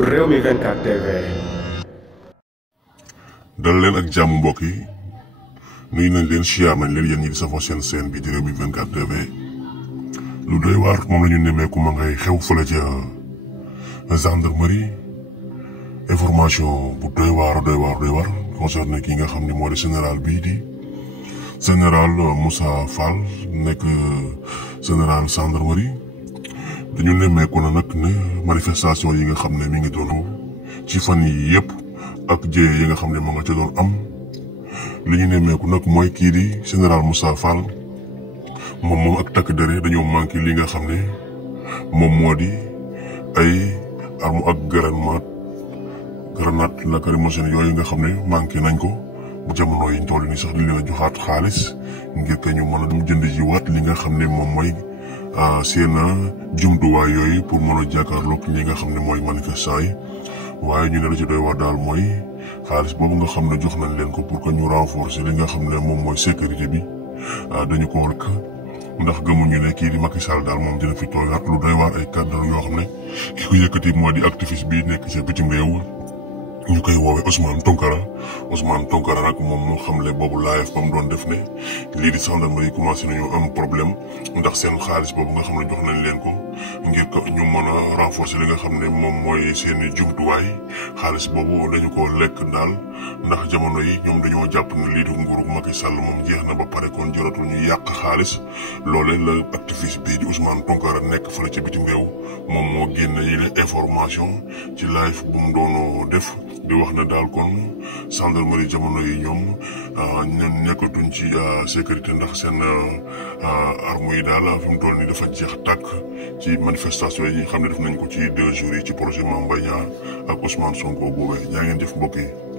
Rewmi 24 TV. dal leen ak jàmm mbokk yi nuyu nañ leen siyaar nañ leen yéen ñi di safoo seen chaîne bi di Rewmi 24 TV lu doy waar moom la ñu nemmeeku ma ngay xew fële ca gendarmerie information bu doy waar concerné ki nga xam ne moo di général bii di général Moussa Fall nekk général gendarmerie dañu nemmeeku na nag ne manifestation yi nga xam ne mi ngi doon ci fan yi yëpp ak jéye yi nga xam ne moo nga ca doon am li ñu nemmeeku nag mooy kii di général Moussa Fall moom ak takk dere dañoo manqué li nga xam ne moom moo di ay arme ak grenade lacrymogène yooyu nga xam ne manqué nañ ko bu jamono yi ñu toll nii sax di leen a joxaat xaalis ngir que ñu mën a dem jënd ji waat li nga xam ne moom mooy seen jumtuwaay yooyu pour mën a jàkkaarloog ñi nga xam ne mooy manifestant yi waaye ñu ne la ci doy waar daal mooy xaalis boobu nga xam ne jox nañ leen ko pour que ñu renforcer li nga xam ne moom mooy sécurité bi dañu ko rek ndax gëmuñu ne kii di Macky Sall daal moom dina fi toogaat lu doy waar ay kàddu yoo xam ne ki ko yëkkati moo di activiste bi nekk ci bitim réew ñu koy woowee Ousmane Tounkara nag moom moo xamle boobu live ba mu doon def ne lii di gendarmerie commencé nañu am problème ndax seen xaalis boobu nga xam ne jox nañ leen ko ngir ko ñu mën a renforcer li nga xam ne moom mooy seen i jumtuwaay xaalis boobu dañu ko lekk daal ndax jamono yi ñoom dañoo jàpp ne lii di nguurug Macky Sall moom jeex na ba pare kon jaratul ñu yàq xaalis loole la activiste bii di Ousmane Tounkara nekk fële ca bitim réew moom moo génne yi information ci live bu mu doon def di wax na daal kon gendarmerie jamono yi ñoom nekkatuñ ci sécurité ndax seen armes yi daal fi mu toll nii dafa jeex tàkk ci manifestation yi xam ne def nañ ko ci 2 jours yi ci projet Mame Mbaye Niang ak Ousmane Sonko boobee jaa ngeen jëf mbokk yi.